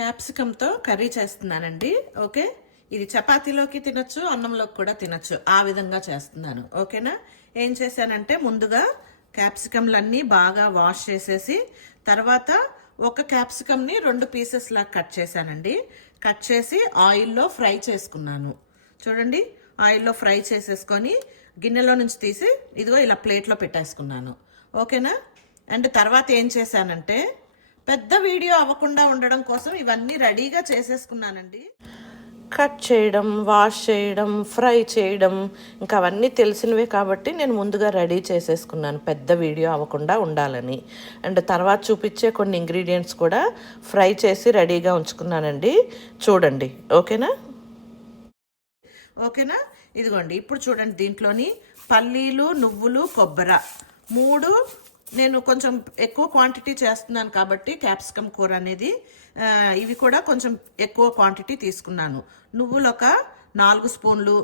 క్యాప్సికంతో curry చేస్తున్నానండి. Okay? ఇది చపాతీలోకి తినచ్చు అన్నంలోకి కూడా తినొచ్చు. ఆ విధంగా చేస్తున్నాను. ఓకేనా? ఏం చేశానంటే ముందుగా క్యాప్సికంలన్నీ బాగా వాష్ చేసేసి తర్వాత ఒక క్యాప్సికమ్ని రెండు పీసెస్ లాగా కట్ చేశానండి. కట్ చేసి ఆయిల్లో ఫ్రై చేసుకున్నాను. చూడండి ఆయిల్లో ఫ్రై చేసేసుకొని గిన్నెలో నుంచి తీసి ఇదిగో ఇలా ప్లేట్లో పెట్టేసుకున్నాను. ఓకేనా? అండ్ తర్వాత ఏం చేశానంటే పెద్ద వీడియో అవ్వకుండా ఉండడం కోసం ఇవన్నీ రెడీగా చేసేసుకున్నానండి. కట్ చేయడం వాష్ చేయడం ఫ్రై చేయడం ఇంకా అవన్నీ తెలిసినవే కాబట్టి నేను ముందుగా రెడీ చేసేసుకున్నాను పెద్ద వీడియో అవ్వకుండా ఉండాలని. అండ్ తర్వాత చూపించే కొన్ని ఇంగ్రీడియంట్స్ కూడా ఫ్రై చేసి రెడీగా ఉంచుకున్నానండి. చూడండి ఓకేనా? ఓకేనా? ఇదిగోండి ఇప్పుడు చూడండి దీంట్లోని పల్లీలు నువ్వులు కొబ్బరి. మూడు నేను కొంచెం ఎక్కువ క్వాంటిటీ చేస్తున్నాను కాబట్టి క్యాప్సికమ్ కూర అనేది ఇవి కూడా కొంచెం ఎక్కువ క్వాంటిటీ తీసుకున్నాను. నువ్వులు ఒక నాలుగు స్పూన్లు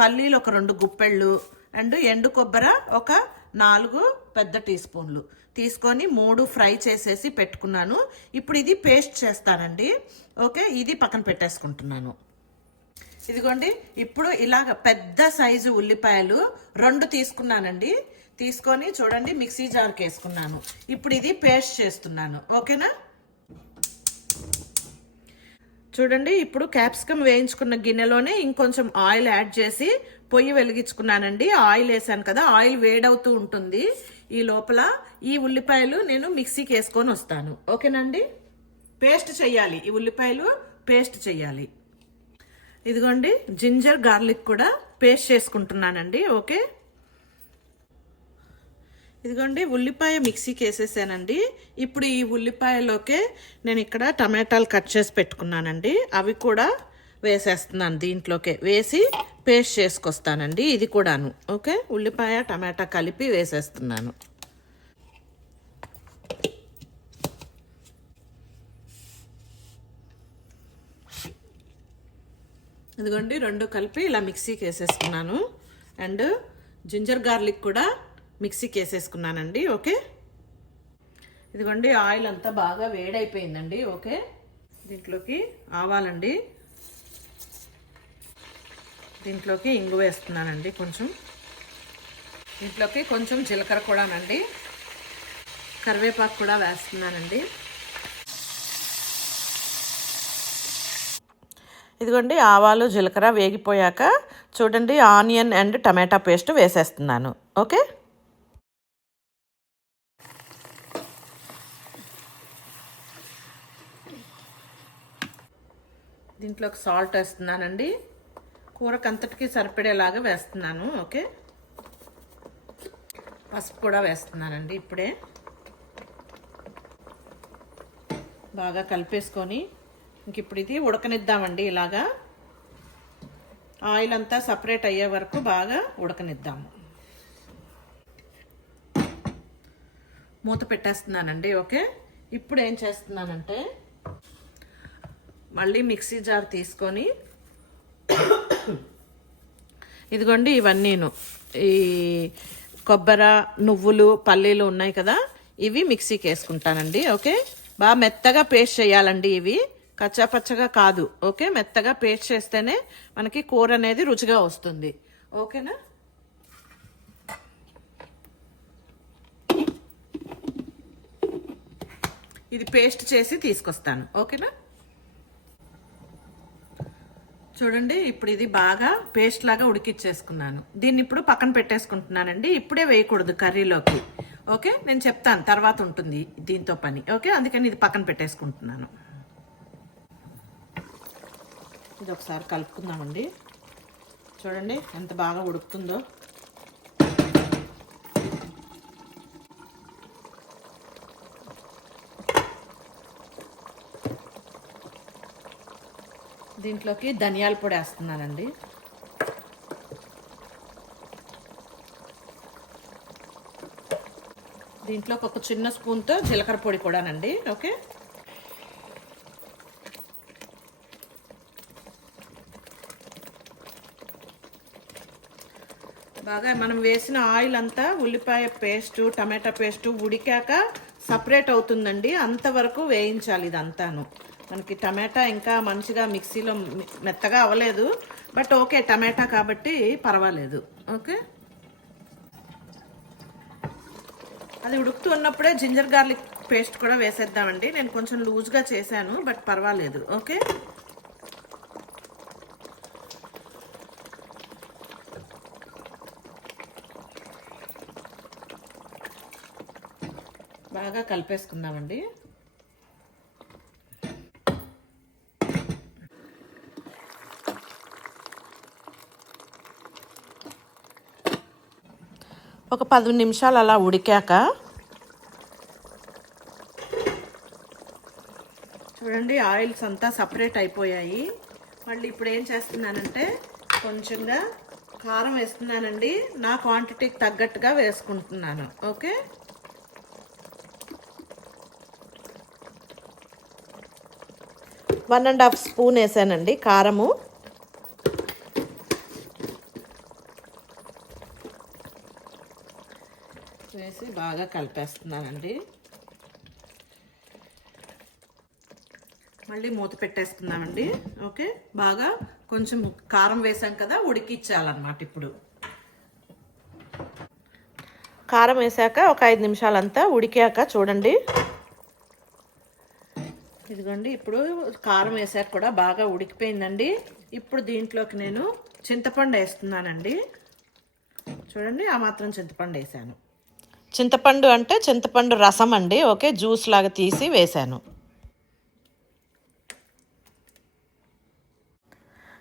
పల్లీలు ఒక రెండు గుప్పెళ్ళు అండ్ ఎండు కొబ్బరి ఒక నాలుగు పెద్ద టీ స్పూన్లు తీసుకొని మూడు ఫ్రై చేసేసి పెట్టుకున్నాను. ఇప్పుడు ఇది పేస్ట్ చేస్తానండి. ఓకే ఇది పక్కన పెట్టేసుకుంటున్నాను. ఇదిగోండి ఇప్పుడు ఇలాగ పెద్ద సైజు ఉల్లిపాయలు రెండు తీసుకున్నానండి. తీసుకొని చూడండి మిక్సీ జార్కి వేసుకున్నాను ఇప్పుడు ఇది పేస్ట్ చేస్తున్నాను. ఓకేనా? చూడండి ఇప్పుడు క్యాప్సికమ్ వేయించుకున్న గిన్నెలోనే ఇంకొంచెం ఆయిల్ యాడ్ చేసి పొయ్యి వెలిగించుకున్నానండి. ఆయిల్ వేసాను కదా ఆయిల్ వేడవుతూ ఉంటుంది. ఈ లోపల ఈ ఉల్లిపాయలు నేను మిక్సీకి వేసుకొని వస్తాను. ఓకేనండి పేస్ట్ చేయాలి. ఈ ఉల్లిపాయలు పేస్ట్ చేయాలి. ఇదిగోండి జింజర్ గార్లిక్ కూడా పేస్ట్ చేసుకుంటున్నానండి. ఓకే? ఇదిగోండి ఉల్లిపాయ మిక్సీకి వేసేసానండి ఇప్పుడు ఈ ఉల్లిపాయలోకే నేను ఇక్కడ టమాటాలు కట్ చేసి పెట్టుకున్నానండి. అవి కూడా వేసేస్తున్నాను దీంట్లోకే. వేసి పేస్ట్ చేసుకొస్తానండి ఇది కూడాను. ఓకే? ఉల్లిపాయ టమాటా కలిపి వేసేస్తున్నాను. ఇదిగోండి రెండు కలిపి ఇలా మిక్సీకి వేసేసుకున్నాను. అండ్ జింజర్ గార్లిక్ కూడా మిక్సీకి వేసేసుకున్నానండి ఓకే? ఇదిగోండి ఆయిల్ అంతా బాగా వేడైపోయిందండి ఓకే? దీంట్లోకి ఆవాలండి. దీంట్లోకి ఇంగు వేస్తున్నానండి కొంచెం. దీంట్లోకి కొంచెం జీలకర్ర కూడానండి. కరివేపాకు కూడా వేస్తున్నానండి. ఇదిగోండి ఆవాలు జీలకర్ర వేగిపోయాక చూడండి ఆనియన్ అండ్ టమాటా పేస్ట్ వేసేస్తున్నాను ఓకే? దీంట్లోకి సాల్ట్ వేస్తున్నానండి. కూరకు అంతటికి సరిపడేలాగా వేస్తున్నాను ఓకే? పసుపు కూడా వేస్తున్నానండి ఇప్పుడే. బాగా కలిపేసుకొని ఇంక ఇప్పుడు ఇది ఉడకనిద్దామండి ఇలాగా. ఆయిల్ అంతా సపరేట్ అయ్యే వరకు బాగా ఉడకనిద్దాము. మూత పెట్టేస్తున్నానండి ఓకే? ఇప్పుడు ఏం చేస్తున్నానంటే మళ్ళీ మిక్సీ జార్ తీసుకొని ఇదిగోండి ఇవన్నీను. ఈ కొబ్బరి నువ్వులు పల్లీలు ఉన్నాయి కదా ఇవి మిక్సీకి వేసుకుంటానండి ఓకే? బాగా మెత్తగా పేస్ట్ చేయాలండి ఇవి. కచ్చాపచ్చగా కాదు ఓకే? మెత్తగా పేస్ట్ చేస్తేనే మనకి కూర అనేది రుచిగా వస్తుంది. ఓకేనా? ఇది పేస్ట్ చేసి తీసుకొస్తాను ఓకేనా? చూడండి ఇప్పుడు ఇది బాగా పేస్ట్ లాగా ఉడికిచ్చేసుకున్నాను. దీన్ని ఇప్పుడు పక్కన పెట్టేసుకుంటున్నానండి. ఇప్పుడే వేయకూడదు కర్రీలోకి. ఓకే? నేను చెప్తాను తర్వాత ఉంటుంది దీంతో పని. ఓకే? అందుకని ఇది పక్కన పెట్టేసుకుంటున్నాను. ఇది ఒకసారి కలుపుకుందామండి. చూడండి ఎంత బాగా ఉడుకుతుందో. దీంట్లోకి ధనియాల పొడి వేస్తున్నానండి. దీంట్లోకి ఒక చిన్న స్పూన్తో జీలకర్ర పొడి కూడానండి ఓకే? బాగా మనం వేసిన ఆయిల్ అంతా ఉల్లిపాయ పేస్టు టమాటా పేస్టు ఉడికాక సపరేట్ అవుతుందండి. అంతవరకు వేయించాలి ఇదంతాను. మనకి టమాటా ఇంకా మంచిగా మిక్సీలో మెత్తగా అవ్వలేదు. బట్ ఓకే టమాటా కాబట్టి పర్వాలేదు. ఓకే? అది ఉడుకుతూ ఉన్నప్పుడే జింజర్ గార్లిక్ పేస్ట్ కూడా వేసేద్దామండి. నేను కొంచెం లూజ్గా చేశాను బట్ పర్వాలేదు. ఓకే? బాగా కలిపేసుకుందామండి. ఒక పది నిమిషాలు అలా ఉడికాక చూడండి ఆయిల్స్ అంతా సపరేట్ అయిపోయాయి. మళ్ళీ ఇప్పుడు ఏం చేస్తున్నానంటే కొంచెంగా కారం వేస్తున్నానండి. నా క్వాంటిటీకి తగ్గట్టుగా వేసుకుంటున్నాను. Okay? One and half spoon వేసానండి కారము. వేసి బాగా కలిపేస్తున్నానండి. మళ్ళీ మూత పెట్టేసుకుందామండి. ఓకే? బాగా కొంచెం కారం వేసాం కదా ఉడికిచ్చాలన్నమాట ఇప్పుడు. కారం వేసాక ఒక ఐదు నిమిషాలంతా ఉడికాక చూడండి. ఇదిగోండి ఇప్పుడు కారం వేసాక కూడా బాగా ఉడికిపోయిందండి. ఇప్పుడు దీంట్లోకి నేను చింతపండు వేస్తున్నానండి. చూడండి ఆ మాత్రం చింతపండు వేసాను. చింతపండు అంటే చింతపండు రసం అండి. ఓకే జ్యూస్ లాగా తీసి వేసాను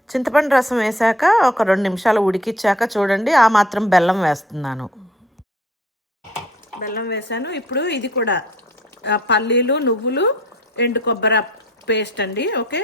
చింతపండు రసం వేసాక ఒక రెండు నిమిషాలు ఉడికిచ్చాక చూడండి ఆ మాత్రం బెల్లం వేస్తున్నాను. బెల్లం వేసాను ఇప్పుడు ఇది కూడా పల్లీలు నువ్వులు ఎండు కొబ్బరి పేస్ట్ అండి. ఓకే.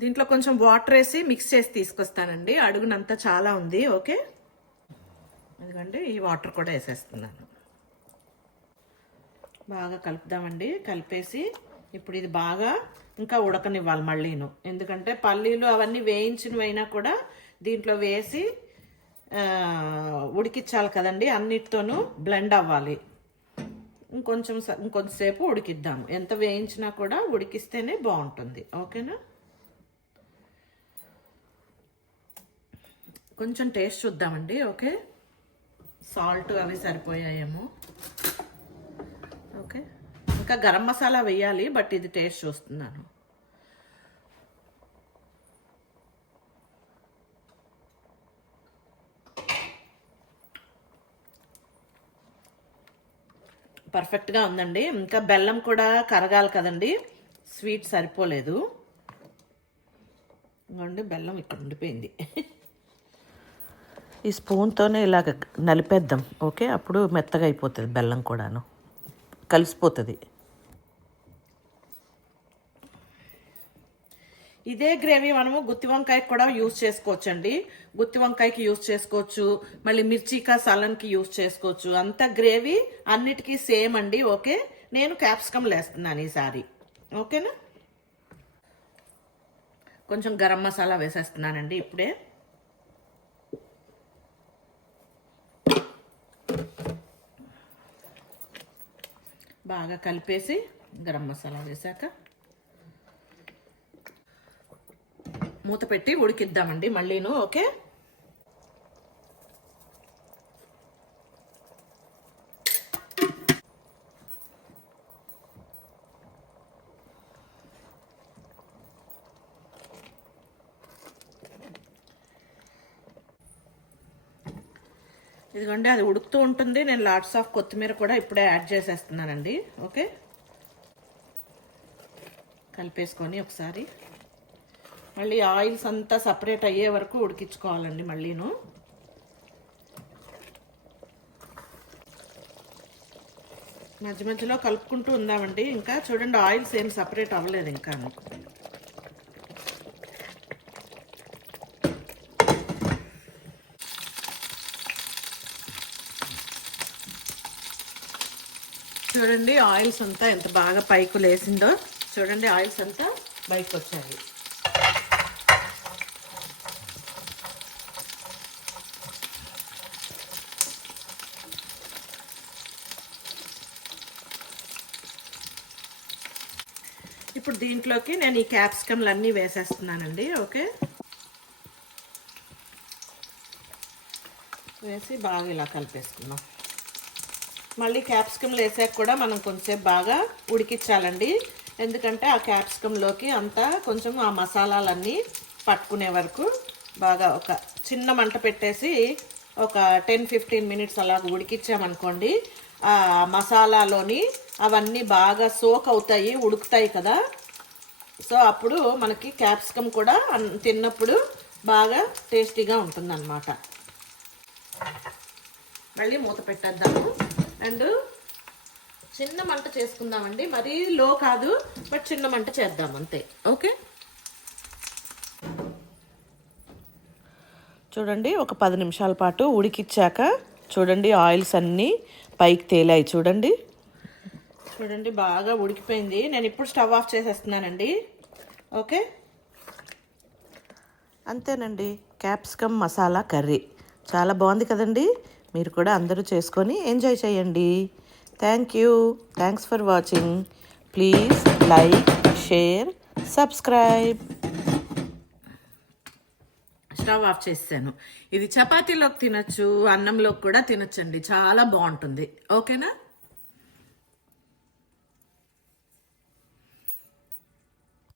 దీంట్లో కొంచెం వాటర్ వేసి మిక్స్ చేసి తీసుకొస్తానండి. అడుగునంతా చాలా ఉంది ఓకే? ఎందుకంటే ఈ వాటర్ కూడా వేసేస్తున్నాను. బాగా కలుపుదామండి. కలిపేసి ఇప్పుడు ఇది బాగా ఇంకా ఉడకనివ్వాలి మళ్ళీను. ఎందుకంటే పల్లీలు అవన్నీ వేయించినవైనా కూడా దీంట్లో వేసి ఉడికించాలి కదండి అన్నిటితోనూ బ్లెండ్ అవ్వాలి. ఇంకొంచెం స- ఇంకొంచెంసేపు ఉడికిద్దాము. ఎంత వేయించినా కూడా ఉడికిస్తేనే బాగుంటుంది. ఓకేనా? కొంచెం టేస్ట్ చూద్దామండి ఓకే? సాల్ట్ అవి సరిపోయాయేమో. ఓకే? ఇంకా గరం మసాలా వేయాలి బట్ ఇది టేస్ట్ చూస్తున్నాను. పర్ఫెక్ట్గా ఉందండి. ఇంకా బెల్లం కూడా కరగాలి కదండి. స్వీట్ సరిపోలేదు. ఇంకోండి బెల్లం ఇక్కడ ఉండిపోయింది. ఈ స్పూన్తోనే ఇలాగ నలిపేద్దాం ఓకే? అప్పుడు మెత్తగా అయిపోతుంది బెల్లం కూడాను. కలిసిపోతుంది. ఇదే గ్రేవీ మనము గుత్తి వంకాయకి కూడా యూజ్ చేసుకోవచ్చు అండి గుత్తి వంకాయకి యూజ్ చేసుకోవచ్చు మళ్ళీ మిర్చికా సలన్కి యూజ్ చేసుకోవచ్చు. అంత గ్రేవీ అన్నిటికీ సేమ్ అండి ఓకే? నేను క్యాప్సికమ్ లేస్తున్నాను ఈసారి ఓకేనా? కొంచెం గరం మసాలా వేసేస్తున్నానండి ఇప్పుడే. బాగా కలిపేసి గరం మసాలా వేసాక మూత పెట్టి ఉడికిద్దామండి. మళ్ళీను ఓకే? ఇదిగోండి అది ఉడుకుతూ ఉంటుంది. నేను లాట్స్ ఆఫ్ కొత్తిమీర కూడా ఇప్పుడే యాడ్ చేసేస్తున్నానండి. ఓకే కలిపేసుకొని ఒకసారి. మళ్ళీ ఆయిల్స్ అంతా సపరేట్ అయ్యే వరకు ఉడికించుకోవాలండి మళ్ళీను. మధ్య మధ్యలో కలుపుకుంటూ ఉందామండి. ఇంకా చూడండి ఆయిల్స్ ఏం సపరేట్ అవ్వలేదు ఇంకా. చూడండి ఆయిల్స్ అంతా ఎంత బాగా పైకి లేసిందో. చూడండి ఆయిల్స్ అంతా బయటకు వచ్చాయి. ఇప్పుడు దీంట్లోకి నేను ఈ క్యాప్సికమ్లు అన్నీ వేసేస్తున్నానండి ఓకే? వేసి బాగా ఇలా కలిపేసుకున్నాం మళ్ళీ క్యాప్సికమ్లు వేసాక కూడా మనం కొంచెం బాగా ఉడికించాలండి. ఎందుకంటే ఆ క్యాప్సికంలోకి అంతా కొంచెం ఆ మసాలాలన్నీ పట్టుకునే వరకు బాగా ఒక చిన్న మంట పెట్టేసి ఒక టెన్ ఫిఫ్టీన్ మినిట్స్ అలా ఉడికించామనుకోండి ఆ మసాలాలోని అవన్నీ బాగా సోక్ అవుతాయి ఉడుకుతాయి కదా. సో అప్పుడు మనకి క్యాప్సికమ్ కూడా అన్- తిన్నప్పుడు బాగా టేస్టీగా ఉంటుందన్నమాట. మళ్ళీ మూత పెట్టేద్దాము. అండ్ చిన్న మంట చేసుకుందామండి. మరీ లో కాదు బట్ చిన్న మంట చేద్దాం అంతే. ఓకే? చూడండి ఒక పది నిమిషాల పాటు ఉడికిచ్చాక చూడండి ఆయిల్స్ అన్నీ పైకి తేలాయి చూడండి. చూడండి బాగా ఉడికిపోయింది. నేను ఇప్పుడు స్టవ్ ఆఫ్ చేసేస్తున్నానండి. ఓకే? అంతేనండి క్యాప్సికమ్ మసాలా కర్రీ. చాలా బాగుంది కదండి? మీరు కూడా అందరూ చేసుకొని ఎంజాయ్ చేయండి. Thank you thanks for watching please like share subscribe stove off చేసాను ఇది చపాతీలోకి తినచ్చు అన్నంలోకి కూడా తినచ్చండి. చాలా బాగుంటుంది. ఓకేనా?